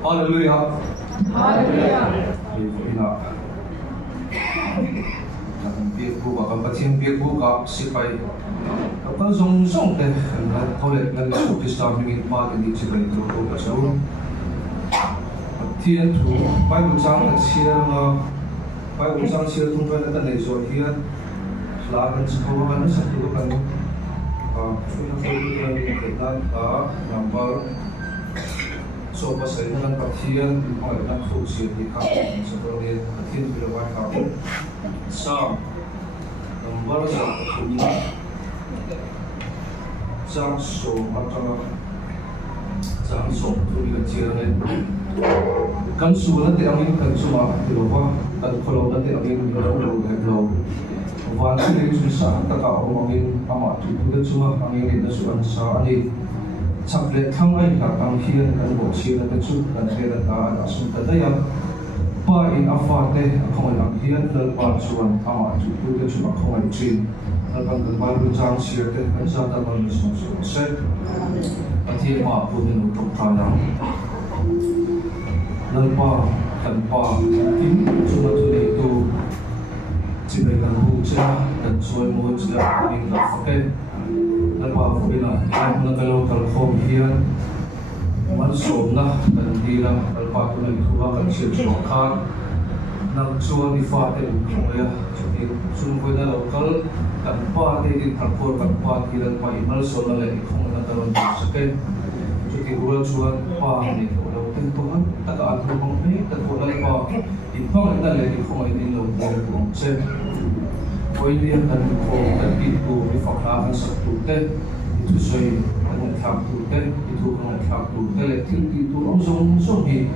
Hallelujah. Hallelujah. Biết bu và các thiên biết bu các sĩ phải các dòng dòng thế là thâu lệ là số Christ mình qua thì đi chỉ phải đồ đồ cái số thiên thủ bài buổi sáng là chia bài buổi sáng chia thông qua cái này rồi thì là cái số mà nó sẽ được cái chúng ta phải cái là number so pasal dengan kajian di mana nak fungsi di kampung seperti kajian berwai kampung sam nomor satu jam so macam jam so tu di kajian ni kan sudah nanti kami kan semua di bawah kan kalau nanti kami di bawah hello wansi dari susah tak kau mungkin amat itu semua kami ini sudah sah ni Sampai kami akan hian dan bosir dan cuci dan heran dan asum tadaya. Pain afate kami akan hian dan pansuan amat cuci dan cuma kami cin. Dan kembali berjang sir dan zat dan manusia set. Nanti maupun untuk kalian. Tanpa ini cuma itu jika hujan dan suai hujan ini tak pakai. Lepas bila yang mengenal kalau hian masuk na dan dia lepas tu lagi tua kan siapa nak cuan di fat itu ya jadi sumber dah lokal tanpa dia terpur tanpa dia lepas imal soal lagi kau nak kalau sakit jadi gula cuan apa ni kalau tentuan tak ada orang ni tak boleh apa itu ada lagi kau ini lokal konsep Oi dia kan ko kan itu di fakta satu teh itu saya kan satu teh itu kan satu teh itu langsung di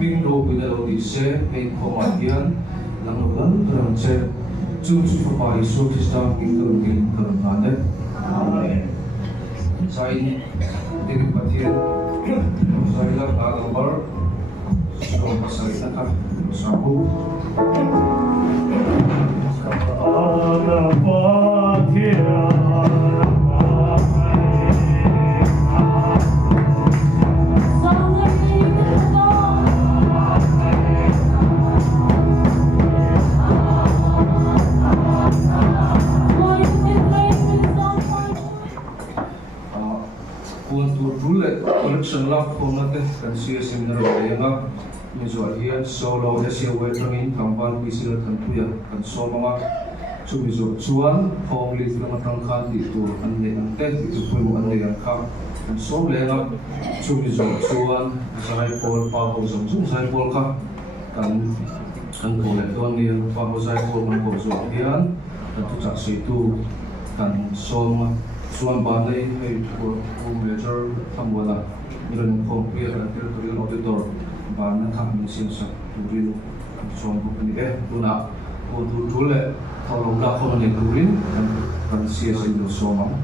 pinggir bila lo di se komadian lalu terang se cuci apa isu kita ingin kerana ada saya ini dari patian saya lah gambar sudah saya nak sabu Untuk dulu, collection lah, kalau nanti kan seminar yang misalnya solo Asia Wedding kampanye bisa tentu ya kan solo cuma cuan family kita matangkan itu ande ante itu pun ande yang kap kan solo lena cuma cuan saya pol paho zoom saya pol kap kan boleh tuan dia paho saya pol man paho zoom tentu tak situ kan solo cuan bandai itu major tambulan iron komputer dan territorial auditor Bana kami siasa turin soal bukan ini tuna untuk dulu kalau dah kalau ni turin kan siasa itu soal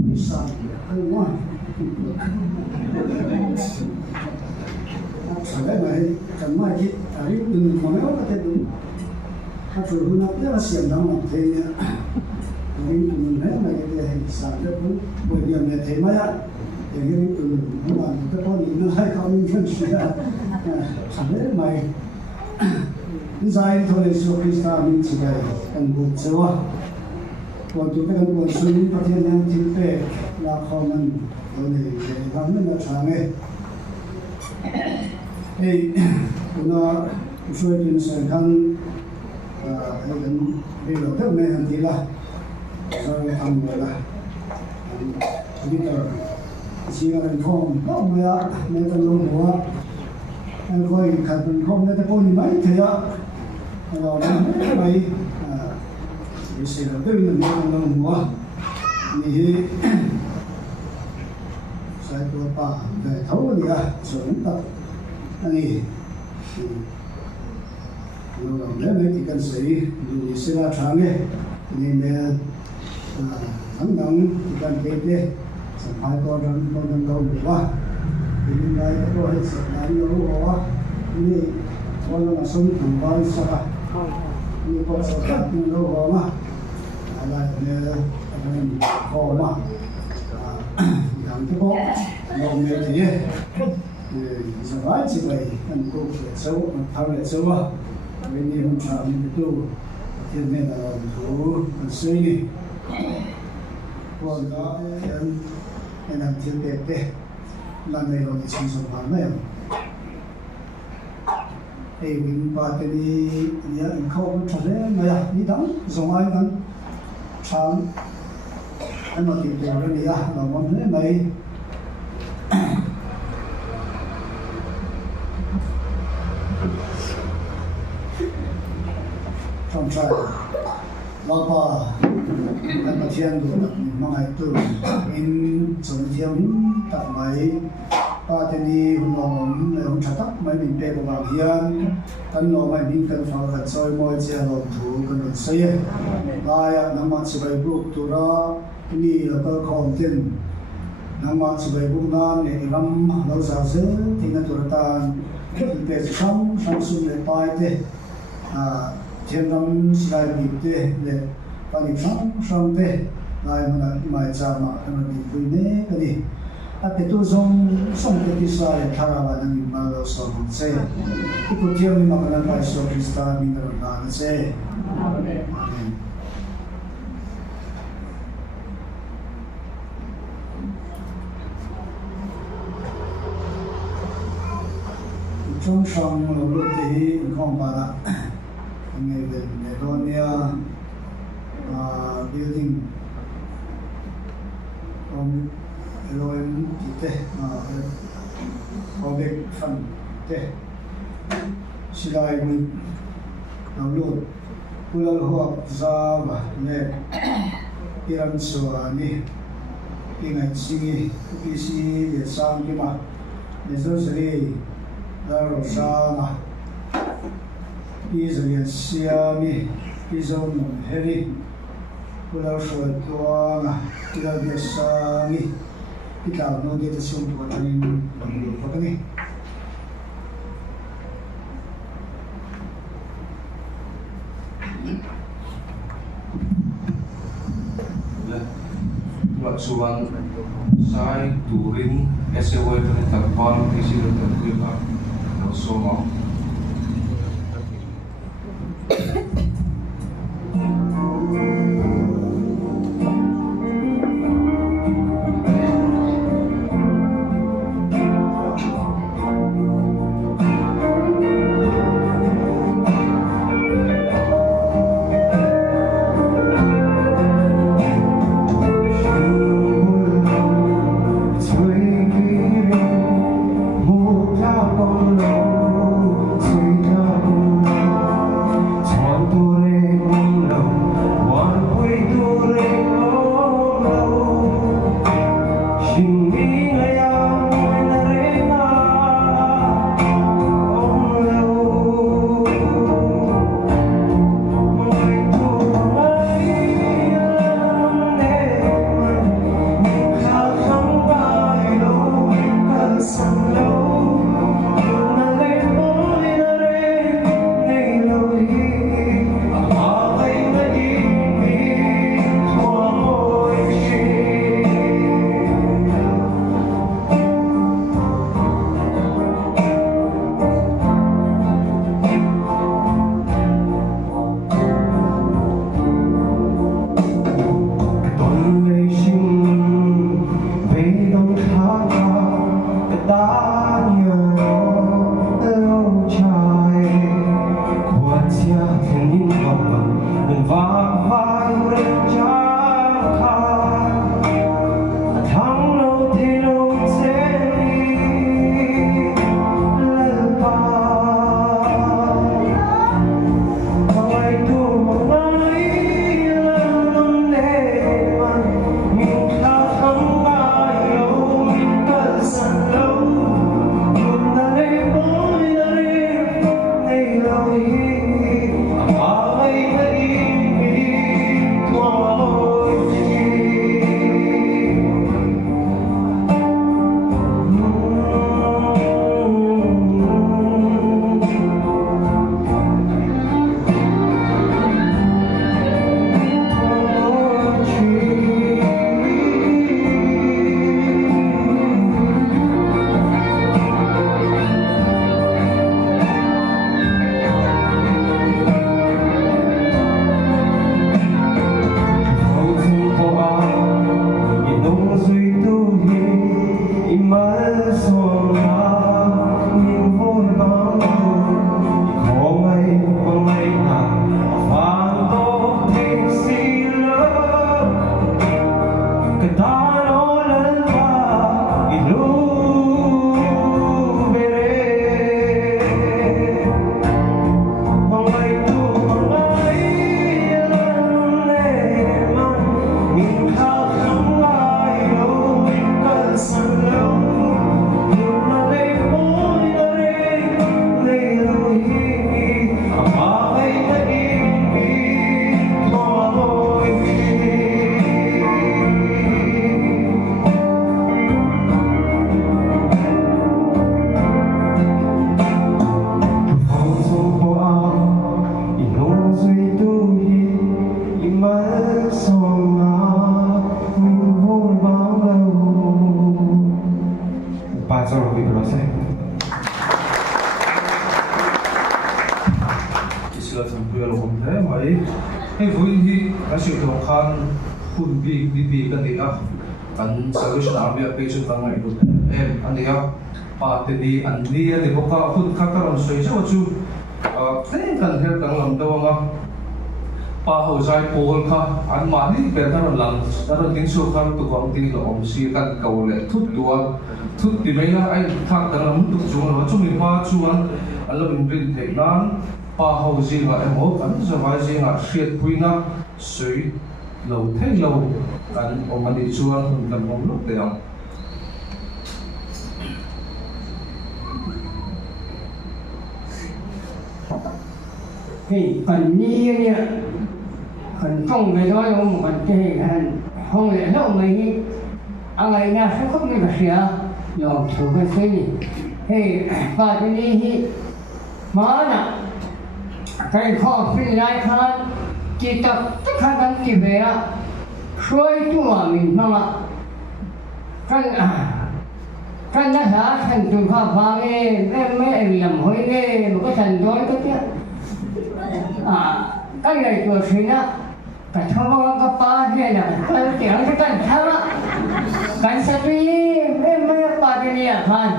misalnya keluar saya mai kan mai hari ini mana kata tu aku hendak dia siang dalam tanya ini tujuannya lagi dia hisapnya pun bagian dari tema ya yang ini tujuan kita pun ini saya kami kan sudah sampai mai desain tulis kita ini juga kan buat waktu kita kan buat sulit pasien yang tipe lakonan ini kami nak cakap kuna usul jenis kan bila tu nanti lah saya ambillah kita siaran kom kom ya mereka lomba yang kau ikan kom mereka pun ini saya kalau ini siaran tu ini mereka lomba ini saya lupa saya tahu dia sebentar ini kalau mereka ikan seri di sila canggih ini hanggang ikan kete sampai kodan kau buah ini baik itu dari luar ini orang asing tambah sah ini kau sekat luar mah ada nên khó mà làm cái bộ lòng người thì giờ nói chỉ vậy anh cô phải xấu thao lệ xấu à bên đi hôm sau mình tu thiên nên là thủ suy đi còn đó em làm thiên đẹp đấy là này rồi thì sống hoàn này thì mình qua cái đi anh không có thể mà đi đóng giống aiกันsáng anh nói chuyện rồi đi à là món thế mày trong trại lo pa anh có thiên đồ mà ngày tu in sống theo tập máy pa thì đi hôm nay hôm chặt tóc mấy mình bê vào hiền anh nói mấy mình cần phải là soi môi che lòng thủ cần phải xây lại nằm mặt sưởi bụng tu ra đi là cơ khom tiền nằm mặt sưởi bụng nan để làm lâu dài dễ thì nó tu ra tan thì bê xong xuân để bài thế thiên long sai bị thế để bài xong thế lại mà mai cha mà nó bị vui nè cái gì cái tu xong cái sai thà là mình mà lo xong sẽ cái tu theo mình mà cái bài xong thì ta mình nó là sẽ trong sông lúa thì không phải là người về Estonia building ông Elohim thì thế object phần thế silai mình đầu lúa pulau hoa ra và nghe kiran sua ni ingai singi kisi để sang cái mà để rồi sẽ Lalu sama Israel siami Israel heri Pulau Suatuanga kita biasa ni kita no dia tersium tu kata ni apa ni Suang sai turing SW terpon isi terlibat semua Sila sampai kalau komplain, mai, vui hi kasih tuhan pun bi kan dia kan Salvation Army application tangan itu, ania parti di ania di buka pun kakak orang Swiss tu, kan her tangan lampu pa hozai pol ka an mani benar lang taron din so kan tu kong tin lo om si kan kaule thut tuan thut di mai na ai thak tang lam tu chung lo chung ni pa chuan ala bin bin thei nan pa hozi nga emo kan zawai ji nga hriat puina sui lo thei lo kan om ani chuan hun kan om lo te ang thì phần nhi nha phần không về đó ông phần thì không lẽ đâu mấy anh ấy nha sẽ không như vậy à rồi thử cái gì thì và cái này mà nè cái kho phi lại khăn chỉ tập tất cả các cái về à xuôi tua mình mà cái nó hả thành trường hợp vào em mấy làm hối nghe một cái thành đối cái tiếc cái này của chị á cái thằng cái ba này nè cái tiếng cái thằng á cái sao đi em mấy ba cái này à phan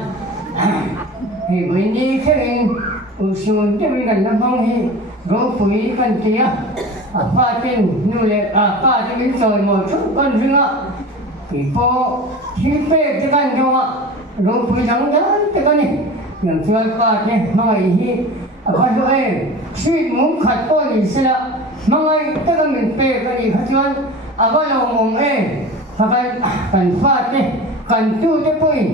thì bữa nay cái mình usul cái mình cần làm không thì rồi phụ cần kia ba tên nu lệ ba tên mình rồi một chút con riêng á thì cô thì về cái con cho á rồi phụ chẳng đó cái con này những chuyện ba cái nói gì con cho em suy muốn khát con gì xí là mọi tất cả mình về cái gì hết trơn con lòng mồm em và cần phát đấy cần tu cái bụi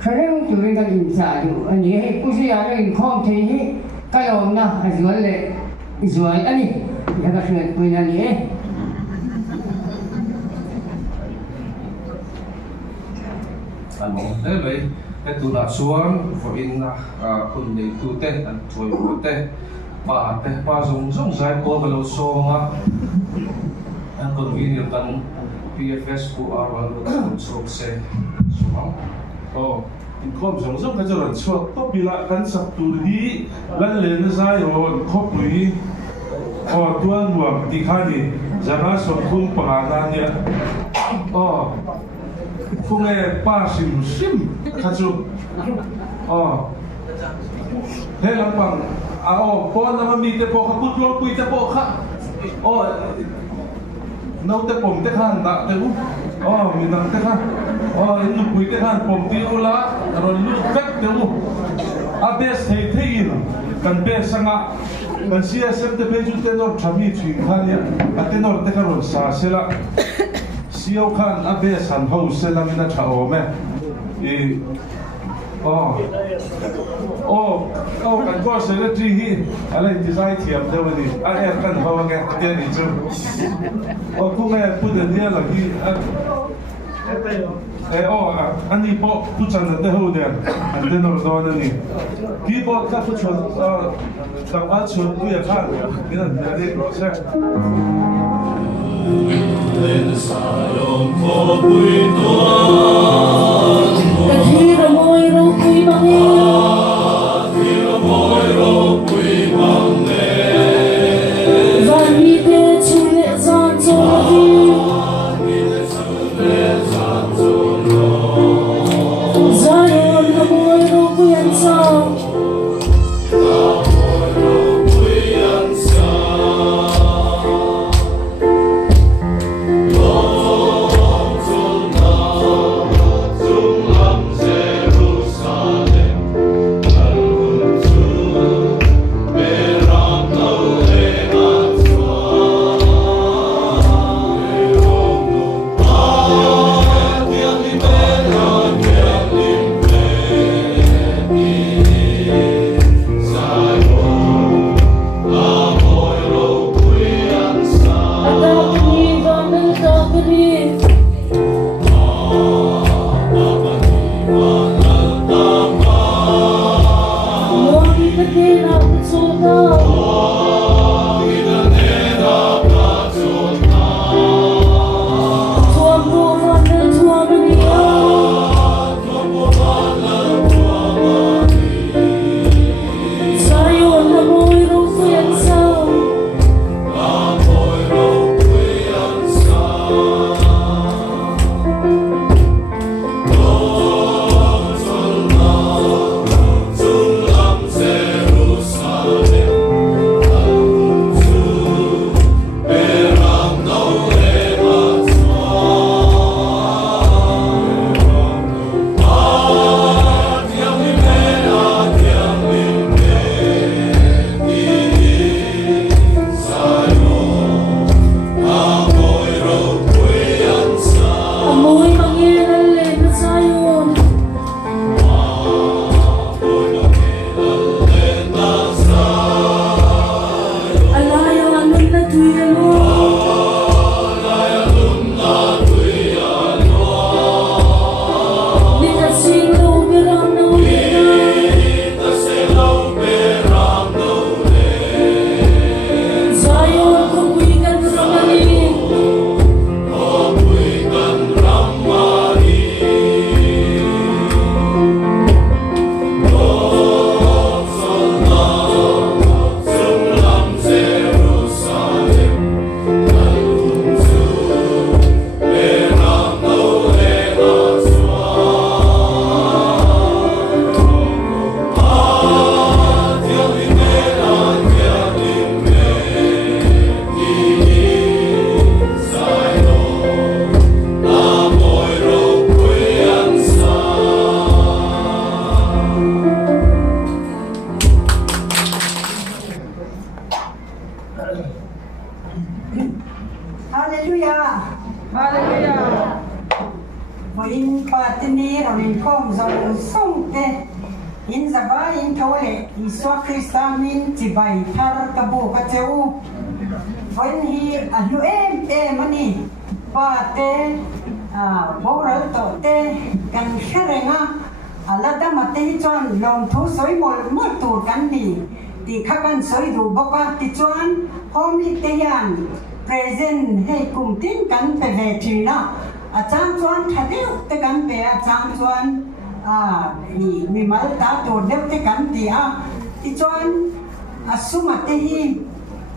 khởi động chủ yếu là hình giả đủ anh ấy cũng sẽ là hình không thì cái lòng na rồi anh ấy cái chuyện bụi anh ấy anh mong thế vậy cái tu đã xuống và in kun để tu te anh thôi tu te pa zong zai po balo so nga ang convenient kan PFS ko aral ko so se oh in khom zong ka jaran chuak to bila kan sak tu hi lan len zai ho khop lui tuan luam ti khani jana so khung pangana nia khung pa sim khachu he lampang po na mi te po ka putlo pui te po kha nâu te pom te khan da te u mi nang te kha in lu pui te khan pom ti ula ron lu vek te u a bes thei thei kan be sanga kan sia sem te pe ju te nor thami thui khan ya a te nor te kha ron sa sela siau khan a bes han ho sela mina tha o me kan go secretary hi ala design thiam de wani a kan hawa ke te ni chu ku me pu de dia la hi ani po tu chan de ho de an de nor do na ni ki po ka pu chon ta a chu tu ya khan ina de ro se lên salon có buổi to in patini ron kom zong song te in zaba in thole Iswa Krista min tibai thar kabu ka cheu when hi alu mani pa te boral to te kan kherenga alada mate chon long thu soi mol tu kan ni ti khakan soi du boka ti chuan homi te yan present he kum tin kan pe ve thina achang chuan thadeu te kan pe achang chuan mi mal ta to deu te kan ti ti chuan asuma te hi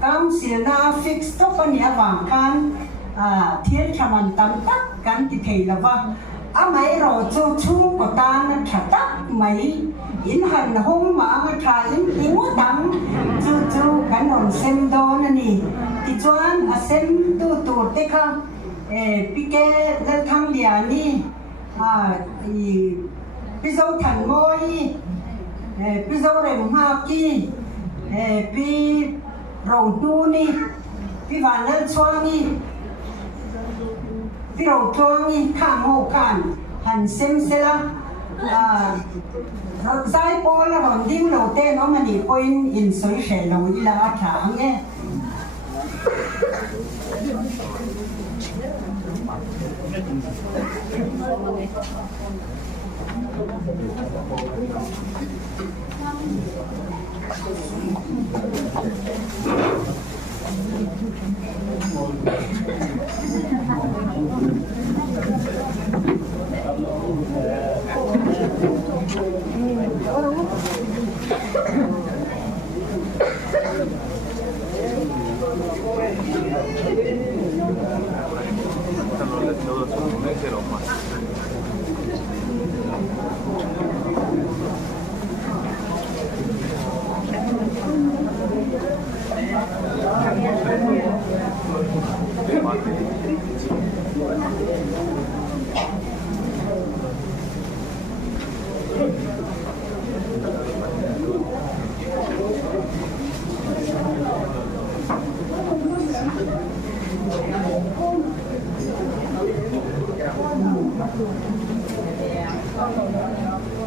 council na fix to pa nia wang kan thiel thaman tam tak kan ti thei lawa amai ro chu chu ko ta na thatak mai in han hom ma nga tha in ingu dang chu kan on sem do na ni ti chuan a sem tu te kha pike le thang lia ni i pizo than moi pizo re ma ki pi ro tu ni pi van le chuang ni pi ro chuang ni kham ho kan han sem se la sai po la ron ding lo te no mani point in soi she lo ila a tha nge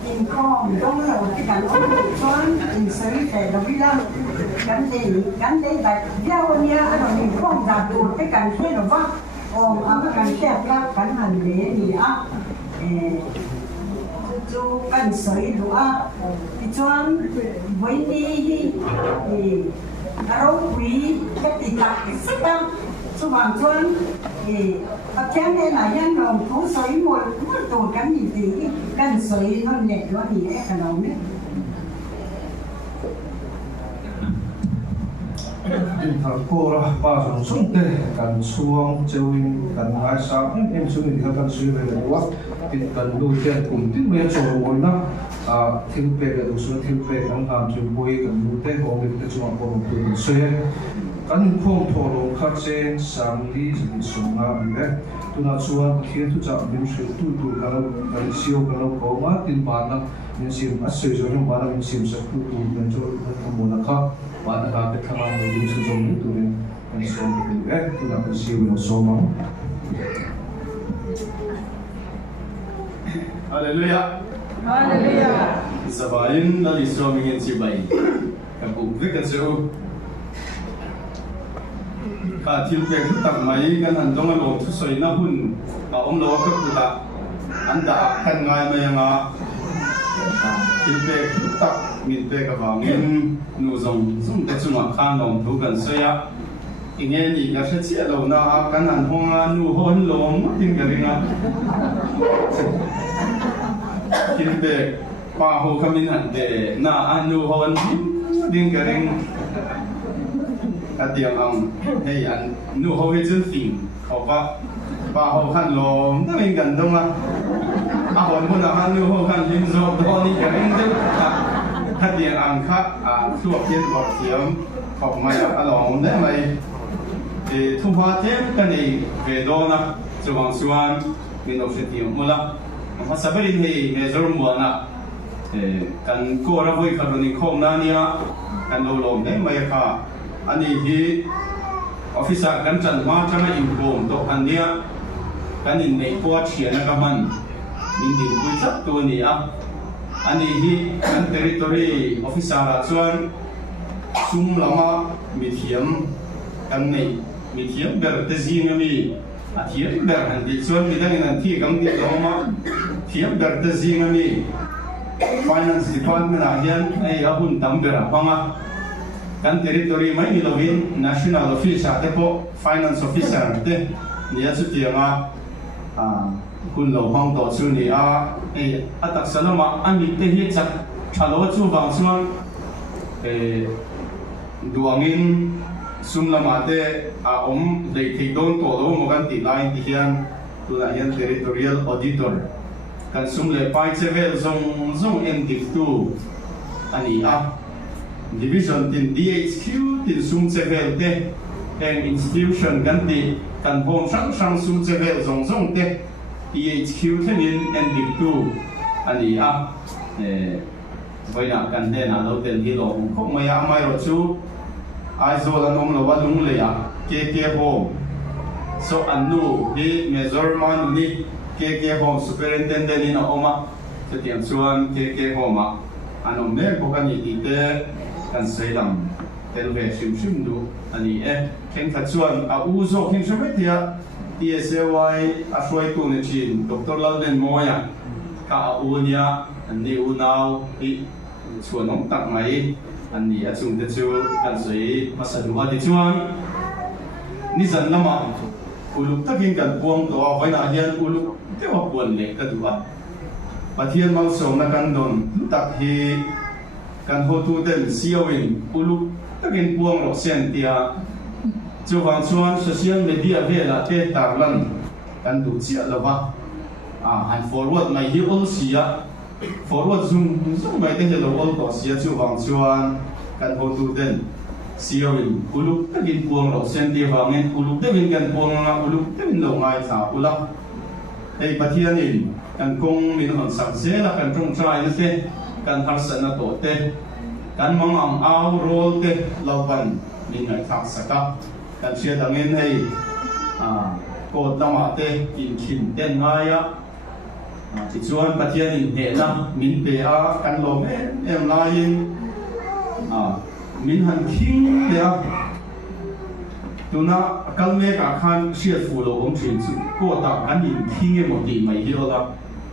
in com dong lo cái kan chuan in soi she lo ila kan de da ya nia ano ni kom da tu cái kan he lo wa ama kan she la kan han le ni chu kan soi lu ti chuan voi ni hi aro quý cái ti ta sit down chu wang chuan Kaya na yan long thu soi mo to kan ni ti kan soi non ne lo ni economic thằng cô ra ba dùng súng tê cần xuông treo in cần hai sáng em xuống thì cần suy về cái quá thì cần đôi chân cùng tiếp bây giờ rồi na thiếu về cái đồ xuống thiếu về đang làm chuyện vui cần đôi tê họ mình cái chuyện của mình cần suy kan phong thổ long khát sen sang đi chỉ xuống ngang đấy tu na chuan khi tu chạm mình sẽ tu cái siêu cái có má tin bản là mình xem ắt soi rồi nhưng bản là mình xem sẽ tu mình cho không muốn là khác bản là cái thằng nào mình sử dụng tu mình xem cái đấy tu là cái siêu nó số mà Hallelujah. Hallelujah. Isabayin na liso mingin si bay. Kapugvik at siyo. Katil pe tak mai kan handong lo thu soi na hun ka lo ka puta anda kan ngai mai nga til pe tak min pe ka wangin nu zong zum te chuma khan long thu kan soya ingen ni ga se chi lo na kan han honga nu hon lom tin ga ringa til pe pa ho kamin han de na anu hon din ga ring tiang ang hey an nu ho he chân phim họ ba ho khan lo na mình gần đông hòn hun na nu ho khan lim zo do ni cái ring de tiang ang kha suộc tiên bọt tiêm học mai long đấy mày thu hoa thêm cái này về đó na cho bằng xuan mình học sẽ tiêm mua la mà sao bây giờ thì về rồi mua na kan cô ra vui khẩn ni khom na nia kan lo lom đấy mày kha anh hi officer kan chan ma changa in bom to an nia kan in nei po thian na kaman min din pui chap tu ni a ani hi kan territory officer a chuan sum lama mi thiam kan nei mi thiam ber te zing ami a thiam ber han di chuan mi dangin an thi kam di lama thiam ber te zing ami finance department a hian ei a hun tam ber a panga kan territory mai ni lovin national officer te po finance officer te ni a chu tianga kun lo hang to chu ni a ei atak salama ani te hi chak thalo chu wang chuan duangin sumlama te a dei thei don to lo mo kan ti line ti hian tu la hian territorial auditor kan sumle pai chevel zong endif tu ani a division tin DHQ tin sum chevel te and institution kan ti kan hom sang sum chevel zong te DHQ thenin endif tu ani a vậy là cần thế nào đầu tiên thì lo không mấy ai mai rồi chú ai rồi là nông lo lung lệ à ke home so anu di measurement ni ke home superintendent ni na oma cho tiệm chuan ke home à anh me có cái gì thì thế cần xây làm tel về sim du ani khen phát chuan uzo khen số mấy thì TSAY xuôi tu này chín doctor Lalden moya cả unia ani unau i chuan nong tak mai an ni a chung te chu kan soi masadua ti chuan ni zan lama uluk takin kan puang to a vaina hian uluk te wa puan le ka duwa pathian mau som na kan don tak hi kan ho tu ten siawin uluk takin puang ro sen tia chu wang chuan social media vela te tarlan kan du chia lawa han forward mai hi ol sia forward zoom mai te hello all to sia chu wang chuan kan ho tu den siawin uluk takin puang ro sen ti wangin uluk te win kan puang nga uluk te win lo ngai tha ulak ei pathian in kan kong min hon sak se la kan trong trai na te kan har san na to te kan mangam au rol te lawan min ngai thak saka kan sia dangin hei ko lama te in khin ten ngaya ti chuan pathian in he na min pe a kan lo em lain min han king le a tuna kalme ka khan sia fu lo ong chin chu ko ta kan in king e mo ti mai hi la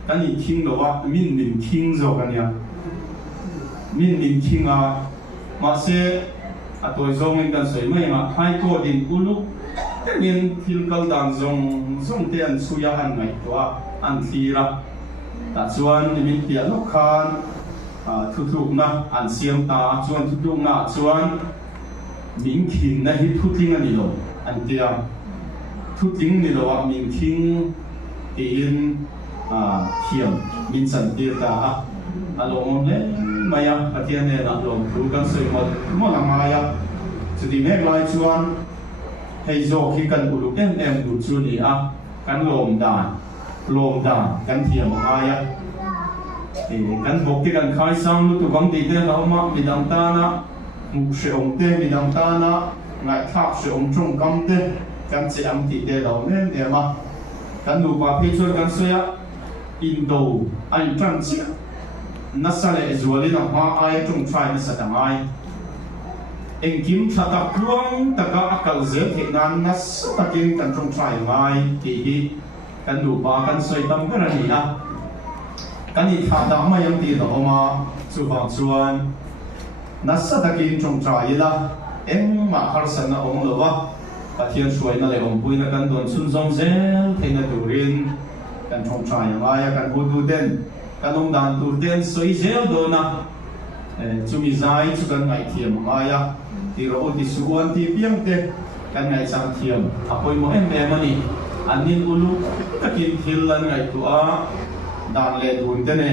kan in king lo wa min king zo kan ya min king a ma se a toy zong in kan soi mai ma hai ko din uluk te min thil kal dan zong te an suya an ngai to an thira ta chuan min pia lo khan thu na an siam ta chuan thu na chuan min khin na hi thu ting ani lo an tia thu ting ni lo min khin in thiam min san tir ta along le maya pathian ne na lo thu kan soi mo na maya chu di mek lai chuan hei zo khi kan uluk em du chu ni a kan lom dan kan thiam maya kan bok ke kan khai sang lu tu bang ti te lo ma midang ta na mu she ong te midang ta na ngai thak she ong chung kam te kan che am ti te lo nem te ma kan lu pa phe chur kan soya indo ai tran chi na sale zualina ma ai chung trai na satangai eng kim thata kluang taka akal zel the nan na takin kan chung trai mai ti hi kan lu pa kan soi tam ka ni na kan i tha da ma yang ti lo ma chu wang chuan na sa takin chung trai la eng ma har san na ong lo wa pathian suai na le ong pui na kan don chun zong zel theina turin kan chung trai mai kan hu du den kan ong dan tur den soi zel do na chu mi zai chu kan ngai thiam mai ti ro ti suan ti piang te kan ngai sang thiam apoi mo em mani anin ulu takin thil lan ngai tu a dan le dun te ne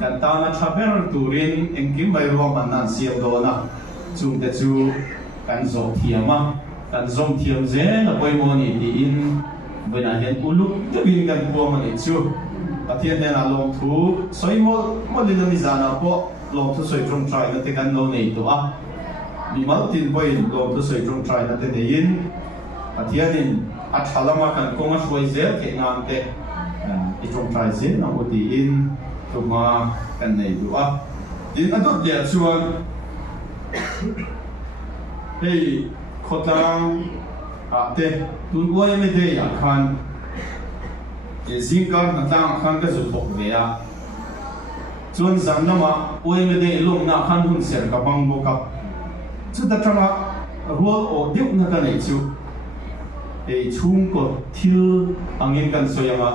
kan ta na thaber turin engkim bai ro man nan siam do na chung te chu kan zo thiama kan zom thiam ze na poi mo ni ti in bena hen ulu te bin kan po man chu pathian ne na long thu soi mo li na mi zana po long thu soi trong trai na te kan lo nei to a mi mal tin boy long thu soi trong trai na te in pathian in a thalama kan konga suai zel ke nan te trong trái xin là một tí in tụi mà cần này đủ á đến ăn tốt đẹp chuan hey khó tăng te tuân quay mấy thế à khan cái gì cả nó tăng khan cái dụng bọc về à chuan rằng nó mà quay mấy thế luôn na khan hun ser cả băng bốc up chút ta chăng à ruột ở điệu nó cái này chú hey chung có thiếu anh em cần soi mà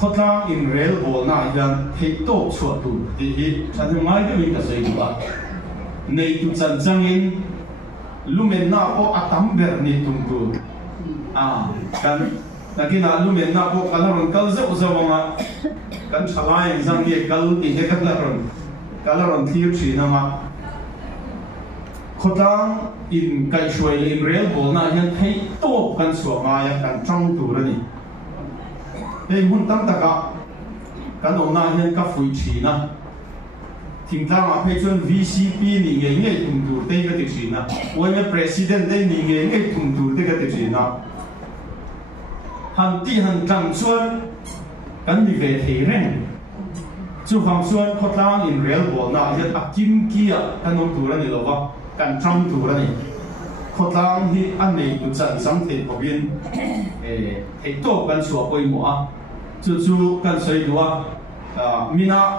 khó tăng in rail ball na yan hey top chuột tu thì chẳng thể ngay cái mình cái soi được à này tu chân chân in lumen na po atamber ni tungtu kan nakina lumen na po kalaron kalze uzawanga kan chalai zang ye kal ti he kalaron thiu chi na ma khotang in kai shwai in rail bol na yan thei to kan suwa ma ya kan trong tu ra ni ei mun tam taka kan ong na yan ka fui chi na thỉnh thoảng mà phải chọn VCP ni nghe tung tur tây cái chuyện nào, với mấy president đây ni nghe tung tur tây cái chuyện nào, hành trăng xuân, cái gì về thế rèn, chú hoàng xuân khó khăn in rail ball na, hiện kim kia cái nông tur này là vad, cái trong tur này, khó khăn thì anh này tụt chân sang thế của bên, thế to cái số quay mua, chú cái sợi đua, mina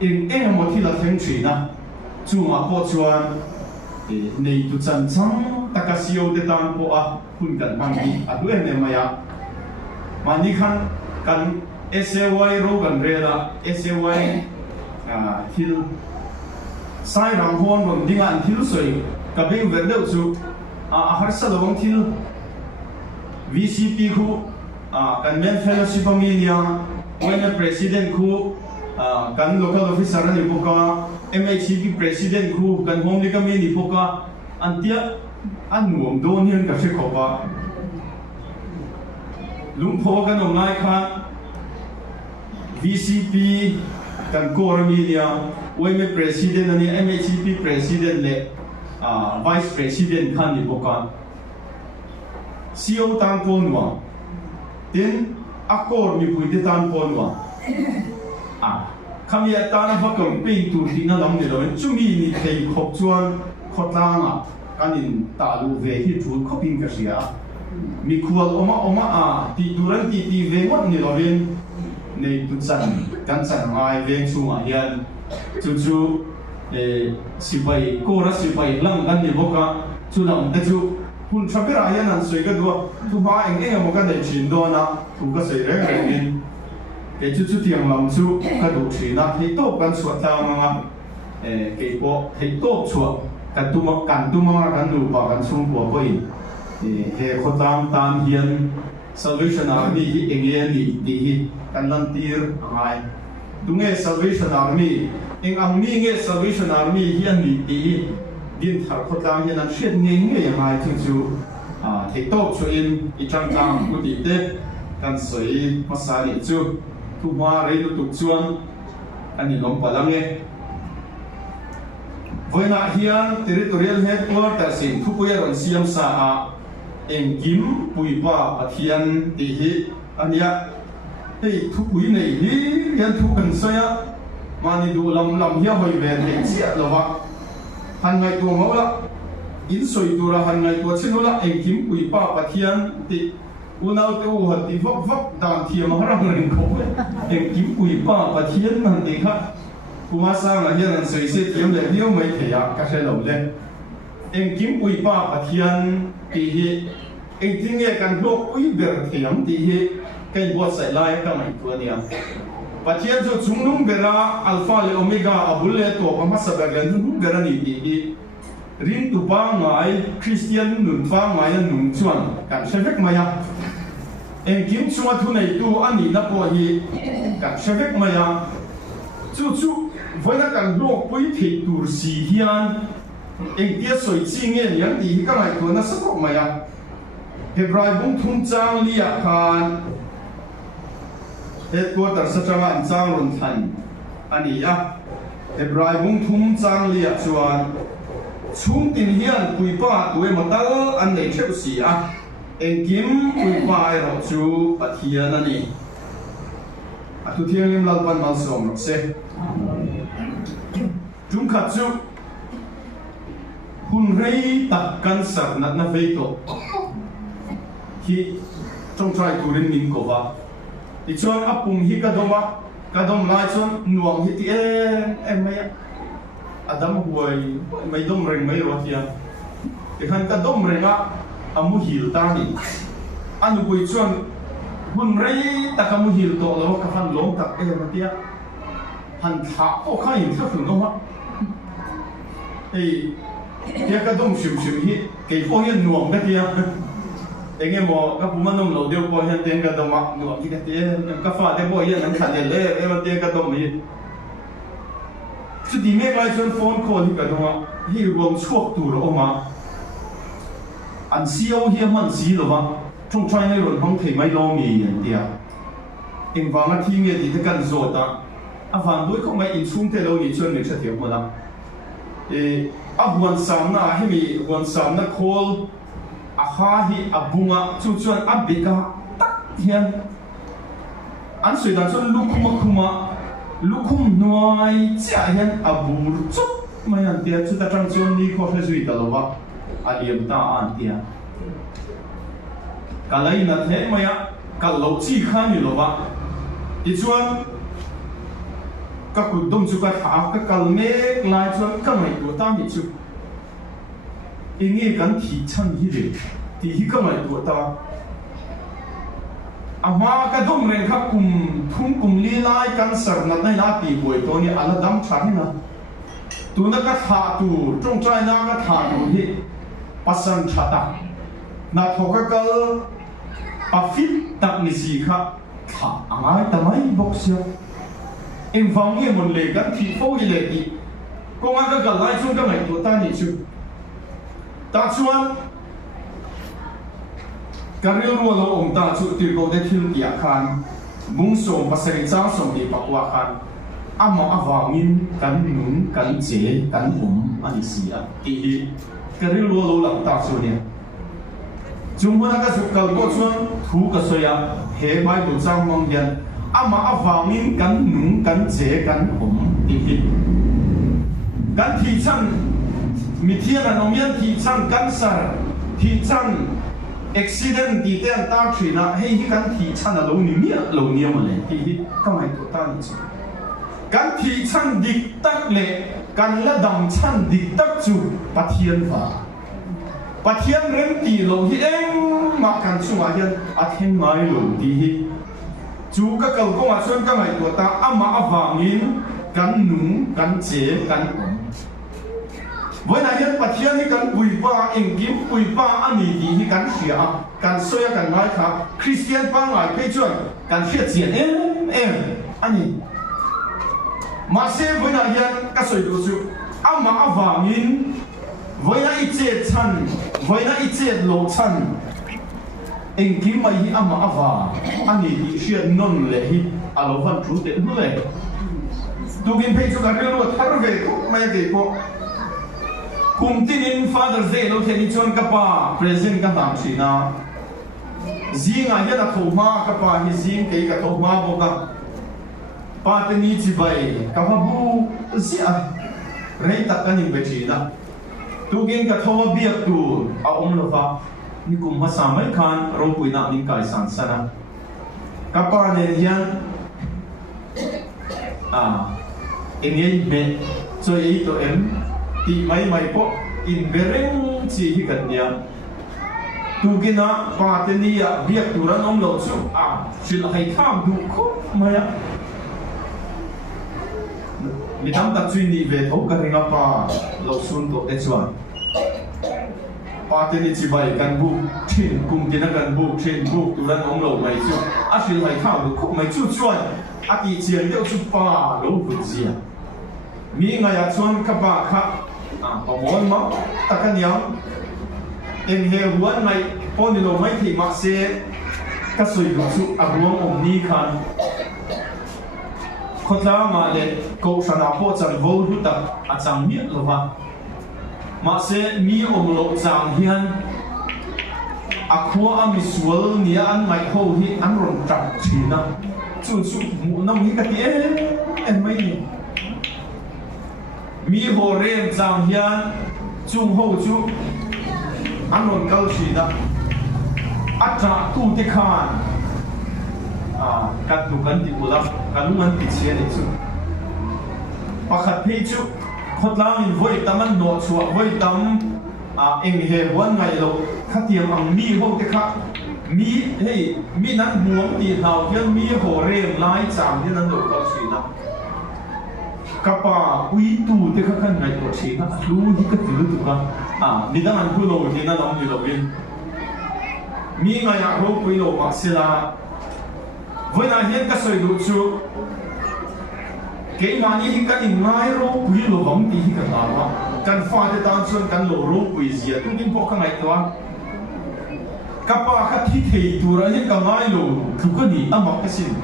in em một khi là thiên thủy na, chú mà có chuan, này tụt chân sang ta cái siêu để tan po à, hun cần mang đi, đuôi này mà ya, mà ni khăn cần SAY rồi gần rồi là SAY hill, sai ràng hôn bằng đi ngàn hill soi, cái bên vấn đề chú, har sa lovang hill, VCP khu, cần men fellowship Amelia, when president khu kan local officer ni poka MHCP president khu kan home ni kami ni poka antia nuam don hian ka se khopa lungpho kan ongai khan VCP kan Cormelia OM president ani MHCP president le vice president khan ni poka CEO tang ponwa tin akor mi puide tan ponwa kami tan fa kom pe tu ti na lam ni lo chumi ni thei khop chuan khotlang kanin ta lu ve hi thu khopin ka sia mi khual oma ti duran ti ve mot ni lo rin nei tu chan kan chan ai ve chu a hian chu sipai kora sipai lang kan ni boka chu lam te chu hun thabira hian an soi ka do tu ba eng mo kan nei chin do na tu ka sei reng reng in cái chút tiền làm chú cái đồ chuyện là thấy tốt cái suất tao mà cái bộ thấy tốt suất cái tu mà cái đủ bảo cái xung của bơi thì khó tan hiền Salvation Army hi engel di cái lần tiệt ai đúng nghe Salvation Army anh mi nghe Salvation Army hiền di điên thảo khó tan hiền anh xuyên nghe ai听chú thấy tốt cho in trong trang của đi tết cái sợi masali chú tu ma rei tu chuan ani lom palang e voina hian territorial headquarters in thupuya ron siam sa a engkim puipa pathian ti hi ania hei thupui nei hi hian thu kan soya mani du lam hi hoi ve the chia lova han ngai tu ngola in soi tu ra han ngai tu chinula engkim puipa pathian ti unau te u hati vok dan thiam harang ring ko em kim pui pa pathian man te kha kuma sang la hian an sei se thiam le hiu mai theya ka se lo le em kim pui pa pathian ti hi em tinge kan blok ui ber thiam ti hi kai bot sai lai ka mai tu ania pathian jo chungnung bera alpha le omega abul le to pa masa bagan nu bera ni ti hi rin tu pa ngai Christian nun pa ngai nun chuan kan sevek maya em kiếm chua thu này tu anh đi đáp bồi hi cả xe vét maya chú với nó càng lộc với thị tu sĩ hiền em tiếc soi chi nghe những gì các ngài tuần nó sắp học maya Hebrai bung thun trang lia khan headquarters sa trang an trang run than ani Hebrai bung thun trang lia chuan chung tin hiền cùi pa tuổi mà ta anh này chịu xì em kiếm cùi pa rồi chú pathian anh tu thiang lim lalpan mal som se chúng khát chu hun rei tak kan sar nat na vei to hi trong trai turin nin ko wa ti chuan apum hi ka dom lai chuan nuam hi ti em mai adam huai mai dom reng mai ro tia ti khan ka dom renga amu hil ta ni anu pui chuan hun rei tak amu hil to lo ka han lom tak tia han tha o khai in thafun no ma ei tia ka dom shim hi ke ho hian nuam ka tia engem mo ka pumanum lo deu ko hian ten ka doma nuam ki ka tia ka fa te bo hian an khan le e tia ka dom hi chu di mek lai chuan phone call hi ka doma hi rom chuak tur oma an CEO hi man si lo wa trong trai nei ron hong thei mai lo mi yan tia eng wanga thi nge ti te kan zo ta avan doi ko mai in chung te lo ni chuan me thathiam mo la a huan sam na hi mi huan sam na khol a ha hi abunga chu chuan a bika tak hian an sui dan chuan lukhum nuai cha hian abur chup mai an tia chu ta tang chuan ni kho hre zui ta lo wa a liam ta an tia kalai na the maya kal lo chi kha ni lo wa ti chuan ka ku dum chu ka tha ka kal mek lai chuan ka mai tu ta mi chu inge kan thi chan hi le ti hi ka mai tu ta ama ka dum ren kha kum li lai kan sar na nai na ti boi to ni ala dam tha ni na tu na ka tha tu trong trai na ka tha tu hi pasan thata na thoka kal pafit tak ni si kha tha angai tamai boxia em vong ye mon le kan thi fo ye le ti ko ma ka lai chung ka mai tu ta ni chu ta chuan karil ro lo om ta chu ti ko de thil tia khan mung som pasari cha som ti pakwa khan ama awangin kan nun kan che kan ani si a ti hi karil ro lo la ta chu ni Jumhur ka sukal ko chuan thu ka soya he mai tu chang mong hian ama awangin kan nung kan che kan ti hi kan thi chan mi thian an omian thi chan kan sar thi chan accident ti te an ta thina hei hi kan thi chan a lo ni mi lo ni ma le ti hi ka mai tu ta ni chu kan thi chan dik tak le kan la dam chan dik tak chu pathian wa pathian ren ti lo hi eng ma kan chu a hian a theng mai lo ti hi chu ka kal ko ma chuan ka mai tu ta ama awangin kan nung kan che kan với này hiện pathian hi kan pui pa engkim pui pa ani ti hi kan hria kan soya kan ngai kha Christian pa ngai pe chuan kan hria chian em ani ma se với này hiện ka soi du chu ama awangin với na iche chan với na iche lo chan engkim mai hi ama awa ani ti hria non le hi alo van tru te nu le tu gin pe chu ka ro thar ve ko mai ke ko kum tinin Father's Day lo theni chon ka pa present ka tam china zinga ya da tho ma ka pa hi zing ke ka tho ma bo ka pa te ni chi bai ka ha bu zia rei ta ka ni be china tu gen ka tho biak tu a om lo fa ni kum ma sa mai khan ro pui na ning kai san sana ka pa ne hian engei me so ei to em ti mai po in bereng chi hi kan nia tu gina pa te ni ya biak tu ran om lo chu sil hai tham du ko maya mi tam ta chin ni ve tho ka ringa pa lo sun to te chuan pa te ni chi bai kan bu thin kum tina kan bu thin bu tu ran om lo mai chu a sil hai tham du ko mai chu chuan a ti chian deu chu pa lo bu zia mi nga ya chuan ka ba kha pamon ma takan yang en he huan mai ponilo mai thi ma se ka soi du chu agrom om ni khan khotla ma le ko sana po chan vol hu ta a chang mi lo wa ma se mi om lo chang hian a khua a mi sual nia an mai ho hi an ron tak thina chu mu nam hi ka ti em mai ni mi ho rem chang hian chung ho chu anon kal chi da atra tu te khan kat tu kan ti ula kan man ti chen ni chu pakhat phei chu khotlang in voi taman no chu voi tam eng he wan ngai lo khatiam ang mi ho te kha mi hey mi nan muang ti hau hian mi ho rem lai chang hian an lo kal chi na kapa ui tu te kha kan ngai to chi na lu hi ka ti lu tu ka ni dang an hu lo ni na lam ni lo win mi ngai ya ro pui lo ma sila voi na hian ka soi du chu ke ma ni hi ka in ngai ro pui lo bang ti hi ka ta wa kan fa te tan chuan kan lo ro pui zia tu din po ka ngai to kapa ka thi thei tu ra hi ka ngai lo tu ka ni ama ka sin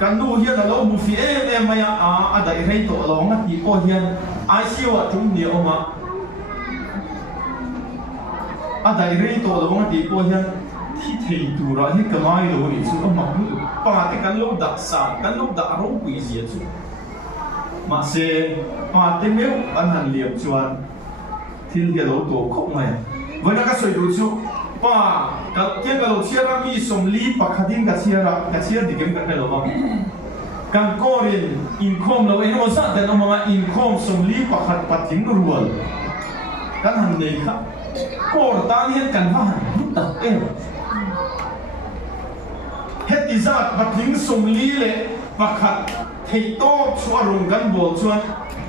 kan nu hian a lo mu fi em maya a dai rei to lo nga ti po hian ai siu a tum ni oma a dai rei to lo nga ti po hian thi thei tu ra hi ka ngai lo ni chu ama ku pa te kan lo dak sa kan lo dak ro pui zia chu ma se pa te meu an han liam chuan thil hi lo to khop mai với nó các sợi đồ chú pa cái cái lo chia ra mi som li pa khadin cái chia thì kiếm cái lo mà kan korin income lo eno sa de no ma income som li pa khat patin rual kan han nei kha kor tan hian kan ha ta em het izat patin som li le pa khat thei to chua rung kan bol chuan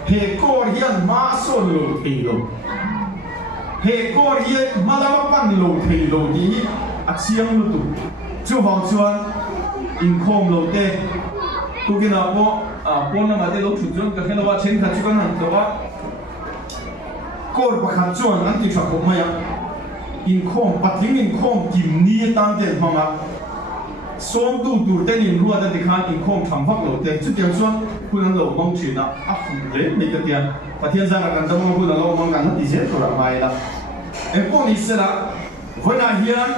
he kor hian ma so lo thei lo he kor ye malama pan lo thei lo ni a chiang lu tu chu wang chuan in khom lo te tu ke na po pon na ma te lo thu chuan ka khelo wa chen kha chu kan han to wa kor pa kha chuan an ti tha ko ma ya in khom patling in khom kim ni tan te hmanga som tu tur ten in ruwa da ti khan in khom thang phak lo te chu tiang chuan kun an lo mong china a khum le me ka tian pathian zanga kan damo kun an lo mong kan ti se to ra mai la em po ni se la voi na hian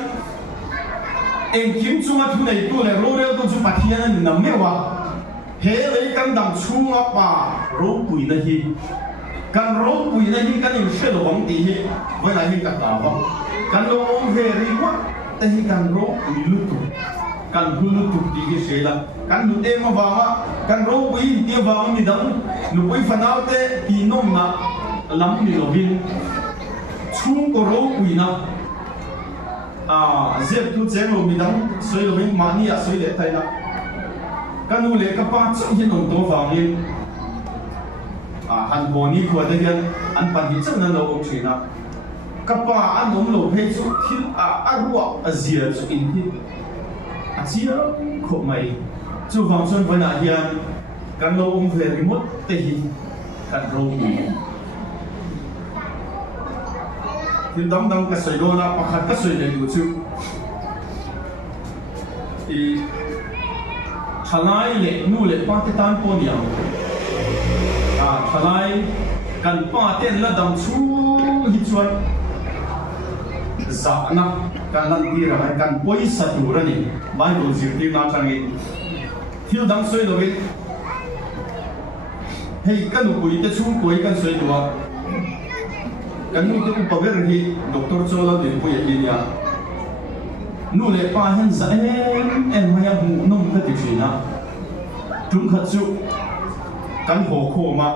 em kim chunga thu nei tu le ro re tu chu pathian na me wa he le kan dam chunga pa ro pui na hi kan ro pui na hi kan in se lo bang ti hi voi na hi ka ta wa kan lo ong he ri wa ta hi kan ro pui lu tu kan hulu tu ti ge se la kan lu te ma wa ma kan ro pui ti wa mi dang lu pui fanau te ti nom na lam ni lo bin chung ko ro pui na zep tu chen lo mi dang soi lo bin ma ni a soi le tai na kan nu le ka pa chu hin on to wa min han bo ni ko de hian an pan hi chen na lo om china ka pa an om lo phe chu thil a ruwa a zia chu in hi a chia ko mai chu wang chuan vai na hian kan lo om ve ri mot te hi kan ro pui thì đóng đóng cái sợi đô la hoặc là cái sợi này của chú thì thay lệ nu lệ Pakistan po niệm thay cần pa tên là đam chú hít chuan giả na cần làm gì rồi cần bôi sát đủ rồi nè Bible dịch tiếng nào chẳng nghe thiếu đam sợi rồi hay cái nụ bụi cái chú bụi cái sợi đủ kan nu te pa ver hi doctor chola de pu ye ya nu le pa hen za em maya mu nom ka ti china tum kha chu kan ho kho ma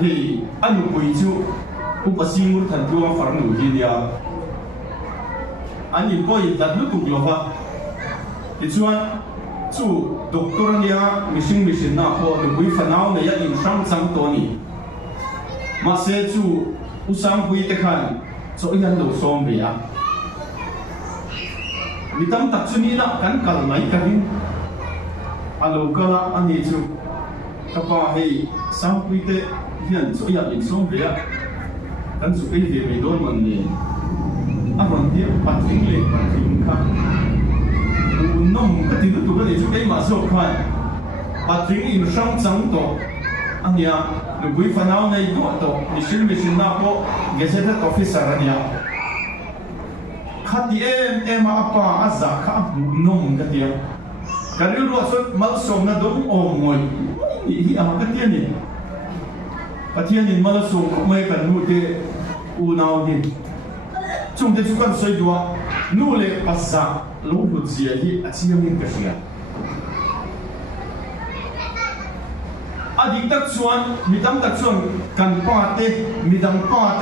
hi anu pui chu u pa singur than tu ma far nu hi ya ani poi dat lu tu lo va ti chuan chu doctor nia missing na ho nu pui fanau na ya in sang sang to ni mà sẽ chú usam hui te khan cho yan lo som be a mi tam tak chu ni la kan kal mai ka hin alo kala ani chu ka pa hei sam hui te hian cho yan in som be a kan chu ke ve me don man ni a ron ti patling le patling kha nom ka ti tu ka ni chu ke ma so khan patling in sang chang to ania lu bui fanau nei do to mission na po gazetted officer ania khati em apa azza kha nom ka tia kari ro so mal som na dum om ngoi hi am ka tia ni pathian ni mal som mai kan nu te u nau ni chung te chu kan soi dua nu le passa lo hu zia hi a chiam ni ka sia adik tak chuan midam tak chuan kan pa te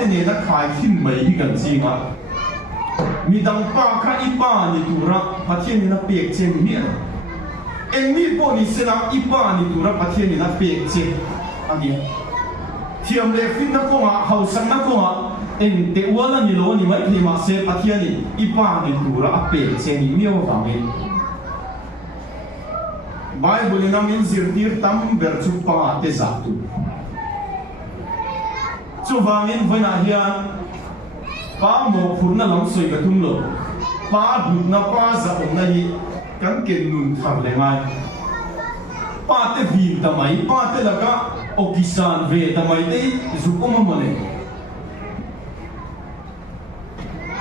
ne na khai hin mai hi kan chinga midam pa kha ipa ni tura pathian ni na pek chen ni eng mi po ni sena ipa ni tura pathian ni na pek chen ani thiam le fin na ko ma hau sang na ko ma eng te wala ni lo ni mai ni ma se pathian ni ipa ni tura a pek chen ni mio wa me Bible na min zirtir tam berchu pa te zatu chu wangin vana hian pa mo phurna lam soi ka tum lo pa dhut na pa za om na hi kan ken nun thar le ngai pa te vi tamai pa te laka okisan ve tamai te zu oma male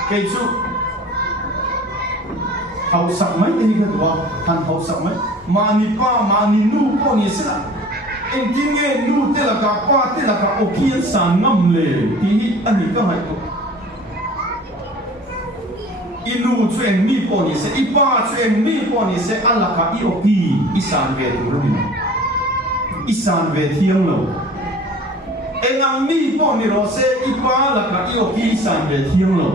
ke chu hau sak mai te hi ka han hau sak mai mani pa mani nu po ni sila en kinge nu te la ka pa te la ka okian san ngam le ti hi ani ka hai ko inu chuen mi po ni se ipa chuen mi po ni se ala ka I oki isan ve tu ro ni isan ve thiang lo enang mi po ni ro se ipa la ka I oki isan ve thiang lo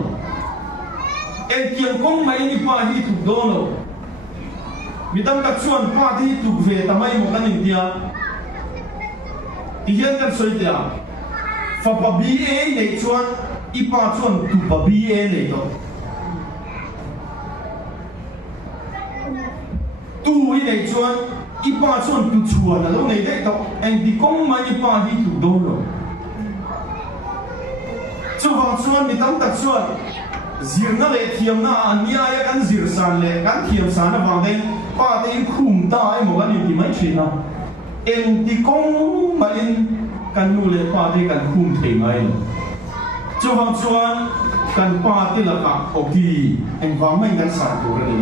en kiang kong mai ni pa hi tu do lo midam tak chuan pa thi tu ve tamai mo kan india ti hian kan soi tia fa pa bi e nei chuan I pa chuan tu pa bi e nei to tu I nei chuan I pa chuan tu chuan lo nei dei to en ti kong mai I pa hi tu do lo chu wang chuan midam tak chuan zirna le thiam na ania ya kan zir san le kan thiam san na wang den pa te in khum ta ai mo kan ti mai thina en ti kong ma in kan nu le pa te kan khum thei ngai chu wang chuan kan pa te la ka oki en wang mai kan sa tu ra ni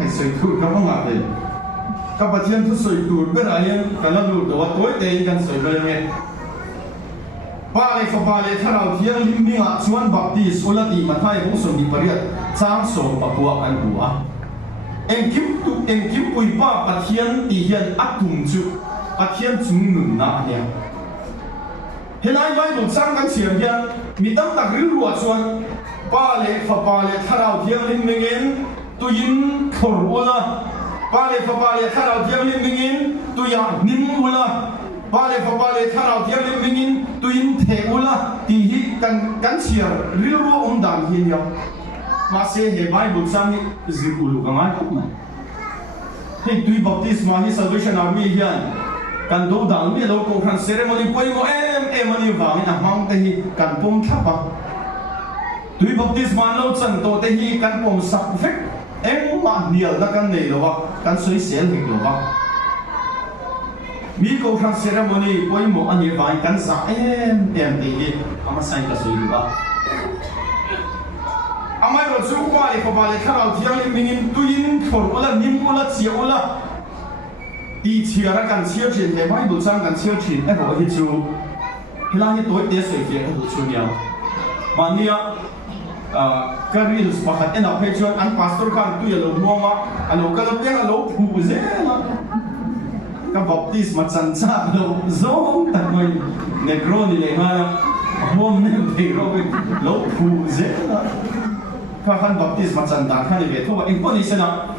hai soi tu ka ma le ka pa thiam tu soi tu be ra yan kan la lu to wa toi te kan soi be nge ba le fa ba le tharau thiang lim minga chuan baptist ulati mathai bu som di pariat chang so papua kan bua en kim pui pa pathian ti hian atum chu pathian chung nun na ania helai Bible chang kan siam hian midam tak ri ruwa chuan pa le fa pa le tharau thiang lim mingen tuin khor ula pa le fa pa le tharau thiang lim mingen tuya nim ula pa le fa pa le tharau thiang lim mingen tuin the ula ti hi kan siar ri ru dan hin ya ma se he Bible chang zikulu kangai ma he tui baptisma hi Salvation Army hian kan do dal mi lo ko khan ceremony poi mo em ani wang na mang te hi kan pom thapa tui baptisma lo chan to te hi kan pom sak fek em ma nial da kan nei lo wa kan soi sel hik lo wa mi ko khan ceremony poi mo ani wang kan sa em te hi ama sai ka soi lo wa amai ro chu pa le ko ba le tharau thiang lim mingin tuin thor ula nim ula chia ula ti chiara kan chia chin le mai du chang kan chia chin e ho hi chu hila hi toi te soi ke du chu nia mania karils pakhat ena phe chuan an pastor kan tu ya lo muama alo kala pe alo phu ze na ka baptisma chan cha lo zong ta koi negroni le ma hom ne pe ro lo phu ze na ka khan baptisma chan da khan ve thowa imponi sena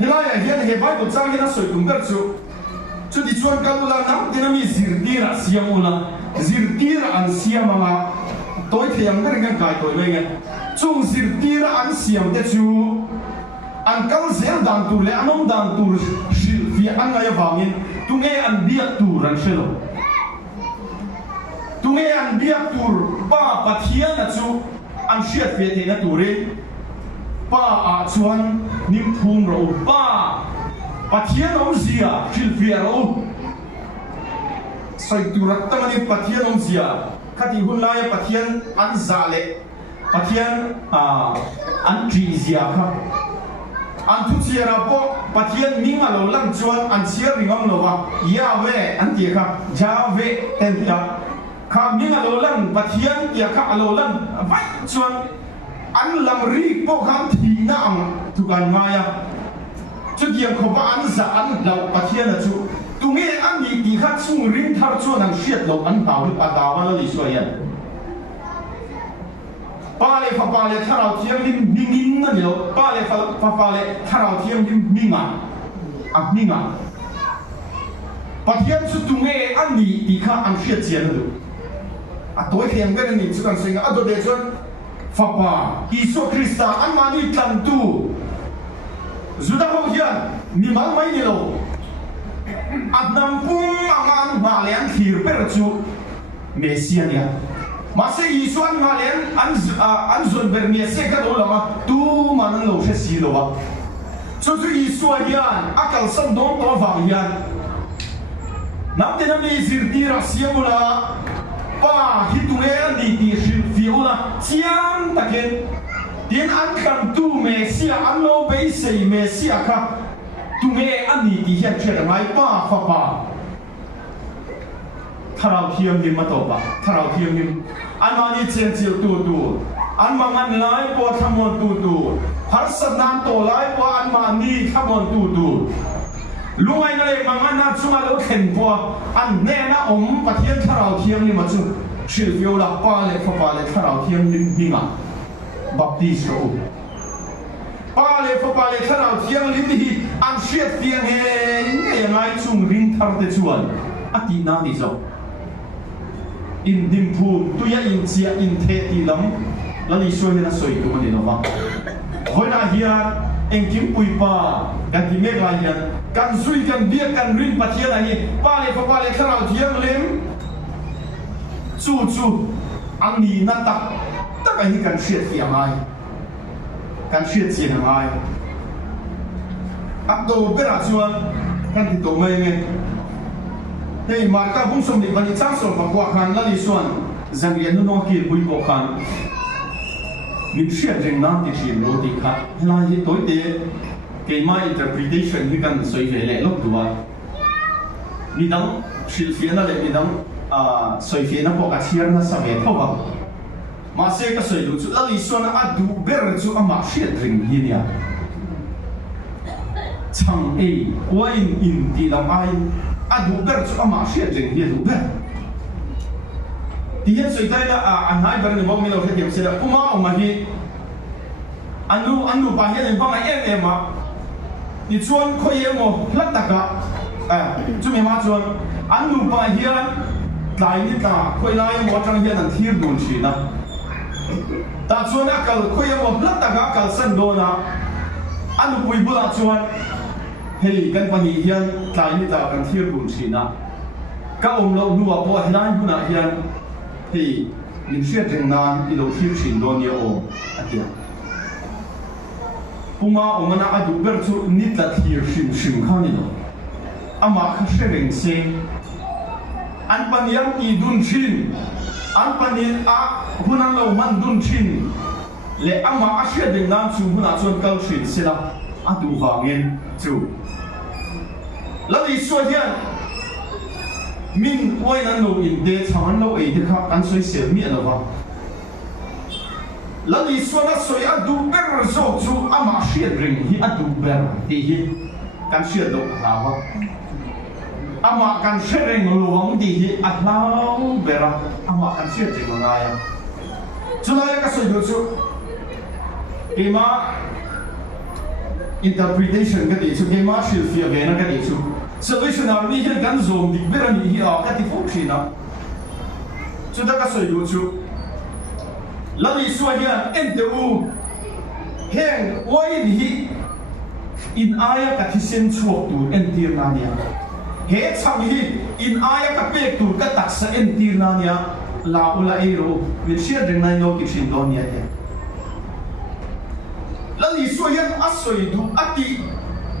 hilaya hian he Bible chang hina soi tum gar chu di chuan kalula nam dinami zirdira siamula zirdira an siamanga toi thiam gar ngan kai toi lenga chung zirdira an siam te chu an kal zel dan tu le anom dan tu shil fi an ngai wangin tunge an biak tu ran shelo tunge an biak tur ba pathian chu an shiat fe te na turin pa a chuan nim phum ro pa pathian om zia shil fe ro sai turat tamani pathian om zia khati hun lai pathian an za le Pathian an tri zia kha an thu chia ra po Pathian ning alo lang chuan an chia ringam lova Yahweh an ti kha Jahweh ten tia kha ning alo lang Pathian tia kha alo lang vai chuan an lam ri po kham thi na ang tu kan ngaya chu diam kho ba an za an lo Pathian a chu tu nge an ni ti kha chung ring thar chuan an hriat lo an pau ri pa da wa li soyan ba le fa ba le tharau thiam lim mingin na lo ba le fa ba le tharau thiam lim minga a minga Pathian chu tu nge an ni ti kha an hriat chian lu a toy thiam ga ni chu kan singa a do de chuan fa pa Isu Krista an ma ni tlan tu zuda ho hian ni mal mai ni lo Adam pung angan malian thir per chu Mesia nia masa Isu an malian an zon bernia se ka do lama tu manan lo se si lo wa chu Isu hian akal sam dom to wang hian nam te nam ni zirti ra siamula pa hitunge an di ti fiula chiang taken tin an kan tu Mesia an lo be sei Mesia kha tu nge an ni ti hian thre mai pa fa pa tharau thiam lim ma to pa tharau thiam lim an ma ni chen chiu tu an ma ngan lai po thamon tu har sat nam to lai po an ma ni thamon tu lungai na le mangan na chunga lo khen po an ne na Pathian tharau thiam lim ma chu shil fio la pa le fa pa le tharau thiam lim hinga baptist ro pa le fa pa le tharau thiam lim hi an hriat tiang he ngai chung ring thar te chuan ati na ni zo in dim phum tu ya in chia in the ti lam la ni so na soi tu ma ni no wa hoi na hian eng kim pui pa kan ti mek la hian kan sui kan bia kan ring Pathian ani pa le fa pa le tharau thiam lim chu ang ni na tak ai kan hriat fiam ai kan hriat chian ai ak do bera chuan kan ti to mai nge hei mar ka bung som ni bani chang som pa kwa khan la li suan zang rian no ki bui ko khan min hriat reng nan ti thim ro ti kha la hi toi te ke ma interpretation hi kan soi ve le lok duwa ni dang shil fian na le ni dang soi fian na po ka chiar na sa ve thawa ma se ka soi lu chu la li suan a du ber chu a ma hriat ring hi nia chang ei wa in ti lam ai a du ber chu a ma hriat ring hi du ber ti hian soi tai la an hai ber ni mo mi lo he kem se la uma o ma hi anu pa hian en pa ai em ma ni chuan khoi em mo hlat taka chu me ma chuan anu pa hian tlai ni ta khoi lai mo tang hian an thir dun chi na ta chuan a kal khoi em mo hlat taka kal san do na anu pui bula chuan heli kan pani hian tlai ni ta kan thir dun chi na ka lo nu a po hilai buna hian hi min hriat reng nan I lo thir thin do ni o atia Puma omana adu ber chu nit la thir shim kha ni lo ama kha shreng se an paniam I dun thin an panin a hunan lo man dun thin le ama a hriat reng nan chu huna chuan kal thin se la adu wangin chu la li so hian min wai nan lo in de chaman lo ei de kha an soi sel mi lo wa la li so na soi adu ber zo chu ama hriat ring hi adu ber ti hi kan hriat lo ha wa ama kan hriat luang ti hi a hlau bera ama kan hriat ring nga ya chulai ka soi do chu kema interpretation ka ti chu kema shil fia ve na ka ti chu salvation army hian kan zom dik ber ani hi a ka ti fu thina chu da ka soi do chu la li suan hian NTU heng wain hi in aya ka thisen chuak tur entir na nia he chang hi in aya ka pek tur ka taksa entir na nia la ula ero min shia deng nai no ki thin do nia he la li suan hian asoi du ati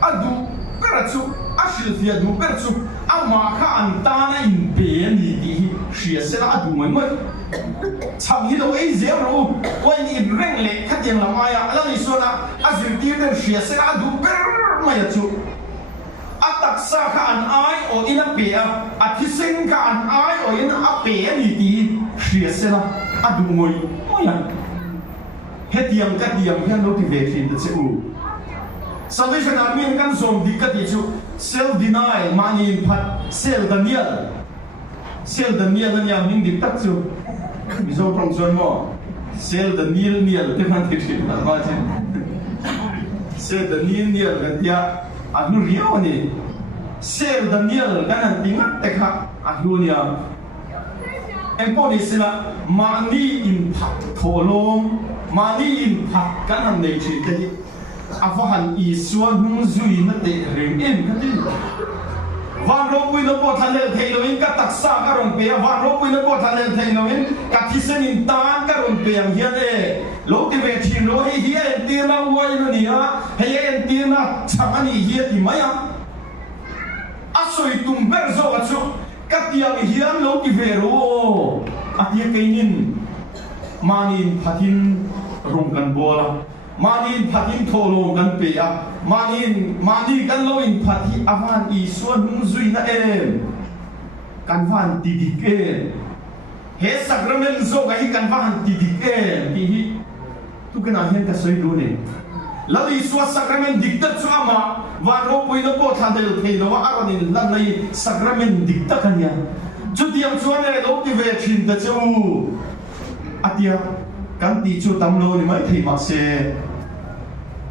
adu perachu ashil fia du perachu ama kha an ta na in be ni ti hi shia se la adu mai mai chăm hi đâu ấy dễ rồi quay đi rèn lệ khát tiền làm ai à làm gì xưa na azul tiền đến xia sẽ ăn đủ bер mày chú atak sa ka an ai o ina pe a thiseng ka an ai o ina a pe ni ti xia sẽ na adu ngoi oya hết tiang cái tiang hiện đâu thì về thì sẽ u Salvation Army kan zom di ka ti chu self deny mani phat self Daniel nya min dik tak chu mi zo prong zon mo self Daniel te man ti thi na ma chi self Daniel kan tia anu riau ni self Daniel kan an tinga te kha anu nia empo ni sila mani in phat tholom mani in phat kan an nei thi te afahan isuan hung zui na te ring em katin van ro pui na po thalel theiloin ka taksa ka ron pe van ro pui na po thalel theiloin ka thisen in tan ka ron pe ang hian e lo ti ve thin ro hi en ti na wai na ni a he en ti na chang ani hi ti maya asoi tum ber zo ka chu ka tiang hian lo ti ve ro atia keinin manin phatin rong kan bola manin phatin tholo kan pe a mani kan lo in phathi avan I suan hung zui na em kan van ti dik em he sacrament zo ga hi kan van ti dik em ti hi tu kan a hen ka soi lu ne la I suan sacrament dik ta chu ama van ro pui na po tha del thei lo a ron in lan nei sacrament dik ta kan ya chu tiam chuan ne lo ti ve thin ta chu atia kan ti chu tam lo ni mai thei mak se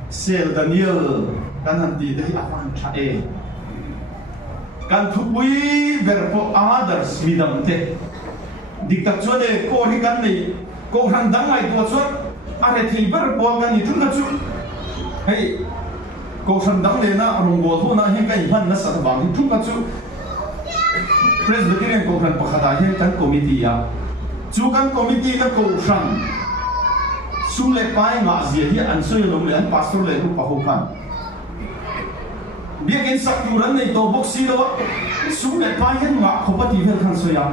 Sel Daniel kan nanti dari avan thae kan thupui verpo others midam te diktak chone ko ri kan nei ko ran dang mai to chot are thei verpo kan ni thun chu hei ko ran dang le na rong bo thu na he kai han na sa bang thun ka chu presbyterian ko ran pakhada he kan committee ya chu kan committee na ko ran sung le pai ma zia hi an soi lom le an pastor le ru pa ho khan biak in sak tu ran nei to box si lo sung le pai hen ma kho pa ti vel khan soya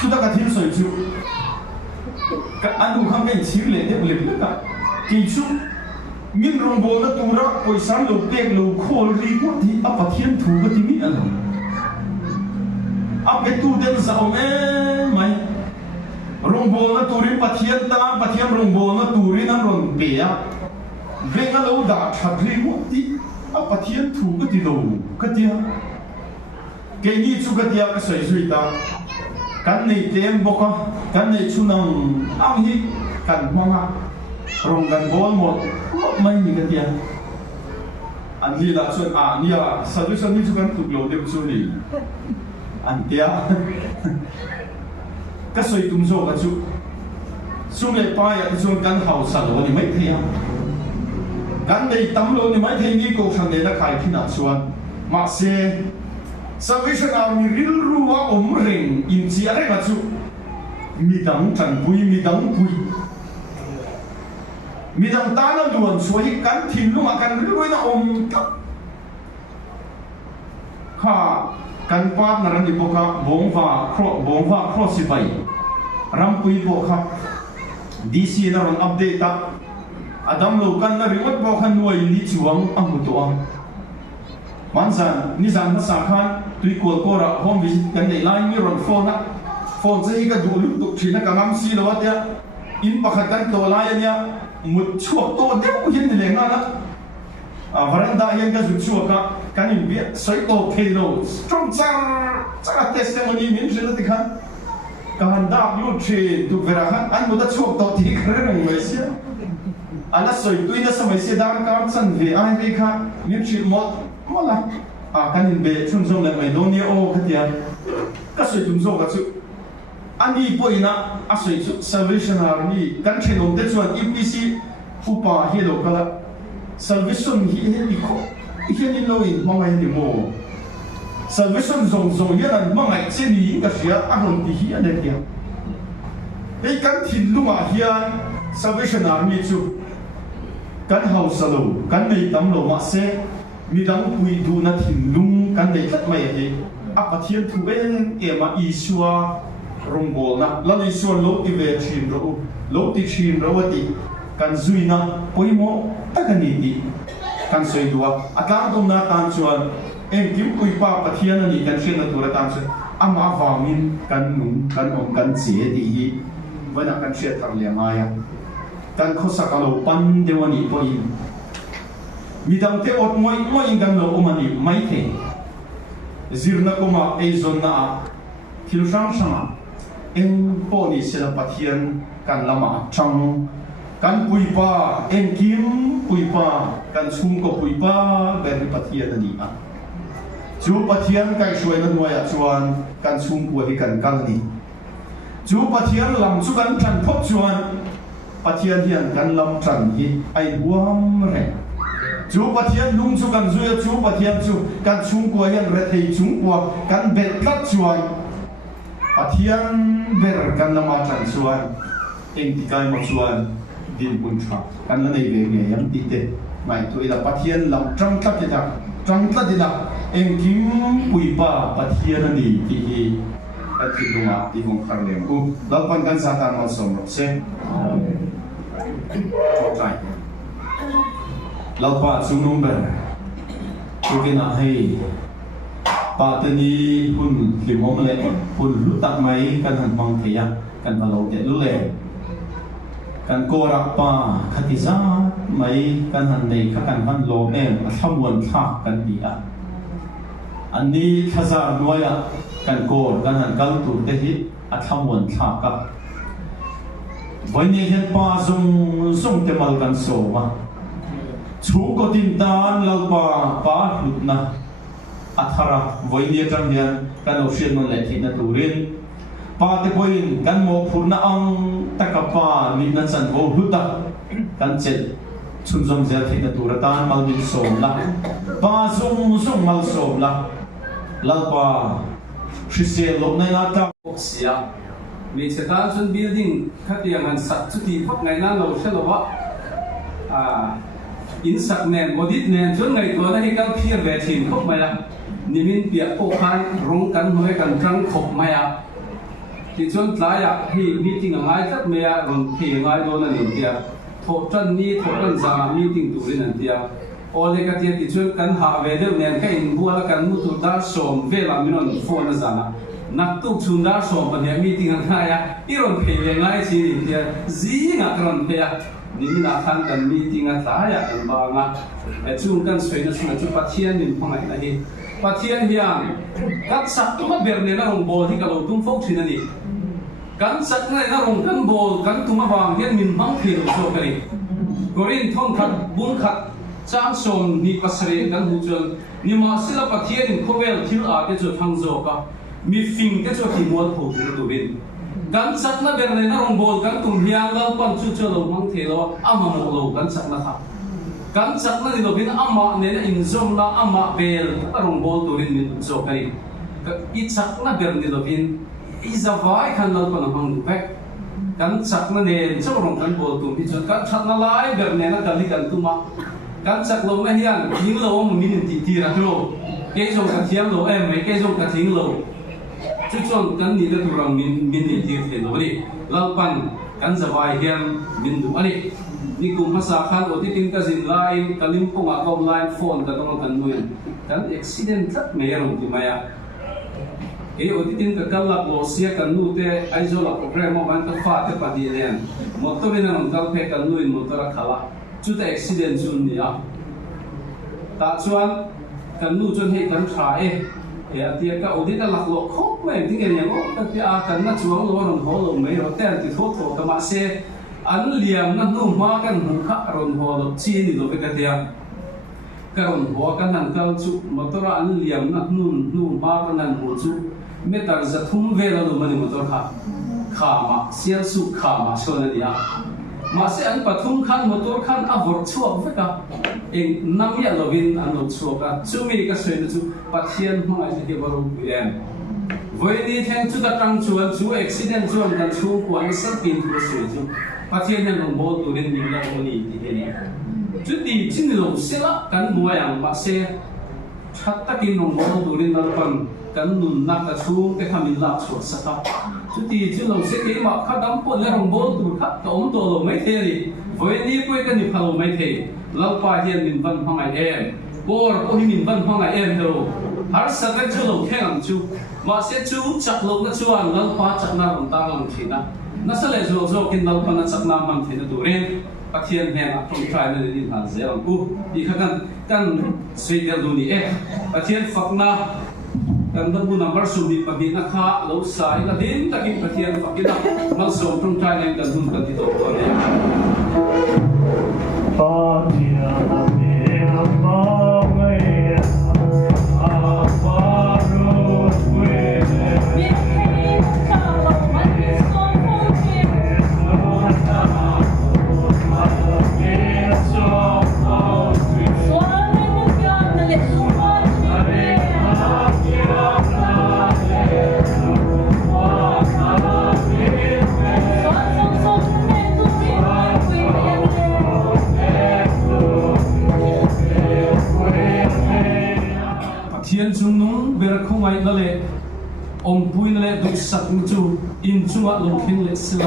chu da ka thil soi chu ka anu kham kai chir le de le ka ki chu min rong bo na tu ra poi san lo pek lo khol ri ko ti a pa thian thu ka ti mi an a pe tu den za o me mai rong bo na turin pathian rong bo na turin an ron pe a venga lo da thadri mo ti a pathian thu ka ti lo ka tia ke ni chu ka tia ka soi sui ta kan nei tem boka kan nei chunang am hi kan manga rong kan bol mo mai ni ka tia an li la chun a nia solution ni chu kan tu lo de chu ni an tia cái soi tum zo cái chú sung lệ pa ya cái chung kan hậu sa lo ni mai thei ya kan dei tam lo ni mai thei ni ko thang de na khai thina chuan ma se Salvation Army ril ruwa ring in chi are ka chu midang ta na duan suai kan thin lu ma kan roi na kha kan pat na ran ni boka bongwa cross bai ram pui boka DC na ron update ta adam lo kan na riwat boka nuai ni chuang ang to ang mansan ni zan na sa khan tui kol kora home visit kan nei lai mi ron phone chei ka du lu tuk thina ka ngam si lo atia in pakhat kan to lai ania mut chuak to deu hin le nga na varanda yang ka zu chuaka kan in bia soi to phelo strong chang testimony min jela dikhan kan da lu che du vera han an mo da chuak to ti khre rang mai sia ala soi tuina samai se dar ka chan ve ai ve kha min chi mo la kan in be chun zong le mai don ni o khatia ka soi tum zo ka chu ani poina a soi chu Salvation Army kan thenom de chuan EPC upa hi lo kala Salvation hi he ko hi ni lo in mangai ni mo Salvation zong yan mangai che ni ka sia a hon ti hi ane kia ei kan thin lunga hian Salvation Army chu kan house lo kan nei tam lo ma se midang pui du na thin lung kan nei tlat mai he a pathian thu en ema isua rung bol na la ni suan lo ti ve chin ro ti kan zui na poimo takani ti kan soi dua atang dum na tan chuan em kim pui pa pathian ani kan chen na tura tan chuan ama wangin kan nung kan om kan che ti hi wana kan che thar le maya kan khosa ka lo pan dewani po in midang te ot moi kan lo omani mai the zirna koma eizon na thil sang sanga em po ni sela pathian kan lama chang kan puipa em kim puipa kan chung ko puipa ber pathian ani a chu pathian kai suai na nuaya chuan kan chung ko hi kan kal ni chu pathian lam chu kan than phop chuan pathian hian kan lam tran hi ai buam re chu pathian lung chu kan zuya chu pathian chu kan chung ko hian re thei chung ko kan bet kat chuan pathian ber kan lama tran chuan eng ti kai mo chuan din bun tha kan la nei ve nge yam ti te mai tu ila pathian lam tang tla ti da eng kim pui pa pathian ani ti hi ati lunga ti hong khar lem ku dal pan kan sa ta ma som ro se trai lau pa chung nung ber tu ke na hei pa te ni hun lim hom le hun lu tak mai kan han mang thea kan ba lo te lu le kan ko rak pa khatiza mai kan han nei kha kan van lo em a thamwan tha kan ti a ani khaza noya kan ko kan han kal tu te hi a thamwan tha ka voini hen pa zong te mal kan so ma chu ko tin tan lau pa hlut na athara voini tang hian kan o shin non le thina turin pa te poin kan mo phurna ang takapa min nan san bo hluta kan chel chun zom zel thina turatan mal min som la pa zong mal som la lau pa Christian lok nai na ta sia mi chetan chun building khatiang han sat chu ti phok ngai na lo se lo wa in sak nen audit nen chun ngai to na hi kal phir ve thin khop mai la nimin pia ko khan rong kan hoi kan trang khop mai a ti chun tla ya hi meeting ngai tat me a ron thi ngai do na ni tia tho tan ni tho tan za meeting tu rin an tia ole ka tia ti chun kan ha ve de nen ka in bua la kan mu tu da som ve la minon phone na zana nak tu chun da som pa ne meeting an ha ya iron phe le ngai chi ni tia zi nga kron phe ya ni na khan kan meeting a tla ya kan ba nga e chung kan soi na chung chu pathian nin phangai na hi pathian hian kat sak tu ma ber ne na rong bol hi ka lo tum fok thin ani kan sak na rong kan bol kan tu ma wang hian min mang thil so kari gorin thong khat bun khat chang som ni pasare kan hu chon ni ma sila pathian in khovel thil a te chu thang zo ka mi fing te chu thi muat phu tu bin kan sak na ber ne na rong bol kan tum hiang lau pan chu chu lo mang thelo ama mo lo kan sak na kha kan sak na ni lo bin ama ne na in zom la ama bel rong bol tu rin min zo kai i sak na ber ni lo bin i za vai khan lo pan hang vek kan sak na ne chu rong kan bol tu mi chu kan that na lai ber ne na kali kan tu ma kan sak lo na hian ning lo mo min ti ti ra lo ke jong ka thiam lo em me ke jong ka thing lo chu chon kan ni da tu rang min ni ti the lo ni lau pan kan za vai hian min du ani ni kum hasa khan o ti tin ka zin line kalim ponga kom line phone ka dong kan nuin kan accident thak me rong ti maya e o ti tin ka kal la lo sia kan nu te ai zo la program mo ban ka fa te pa di len motor ina nong kal phe kan nuin motor khala chu ta accident chun ni a ta chuan kan nu chun he kan tha e atia ka audit a lak lo khop mai ti nge ngo ka ti a kan na chuang lo ron ho lo mai ro ten ti tho ka ma se an liam na nu ma kan hu kha ron ho lo chi ni lo pe ka tia ka ron ho kan nan kal chu motor an liam na nu ma kan nan hu chu me tar za thum ve lo mani motor kha ma sial su kha ma so na dia ma se an pathum khan motor khan a vor chuak ve ka eng nam ya lovin an lo chuak ka chu mi ka soi na chu pathian hmai se ke baru em voi ni theng chu ta tang chuan chu accident chuan kan chu ko an sal pin chu soi chu pathian nan lo bol tu ren ni la ko ni ti he ni chu ti chin lo se la kan muayang ma se chặt tắc in nông bố đủ lên nợ phần cần nụn nạc cả xuống cái tham mình lạc suốt sắc chú thì chú lòng sẽ cái mà khát đắm cuốn lên nông bố đủ khát cái ống tổ mấy thế đi với đi quay cái nhịp hào mấy thế lâu qua hiện mình văn hoang ngày em cô mình văn hoang ngày em đâu har sa cái chú lòng khen làm chú mà sẽ chú chặt lâu cái chú ăn lâu qua chặt na lòng ta lòng thì na sẽ lại rồi kinh lâu qua na chặt na mang thì nó đủ lên các thiên hẹn không phải là đi làm dễ làm cú đi khác kan suy theo đủ đi các thiên phật na kan đông bu number số đi bagi na kha lâu sai là đến ta kinh các thiên phật kia mang số trong trai này cần hùng cần thì tốt hơn đấy. Thiên chung nung về không ai là lệ ông bùi là lệ được sắc chu in chung ạ lồng khen lệ sila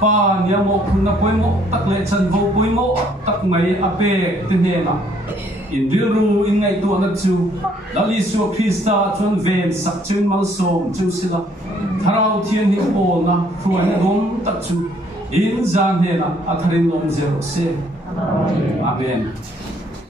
pa nhà mộ phun na bùi mộ tắc lệ chân vô bùi mộ tắc mấy ape tên hè mà in riu in ngày tua na chu là lý số Krista chuan ven sắc chân mal som chu sila tharau thiên hi bol na khuan dom tắc chu in zan he na atharin lom zero se amen.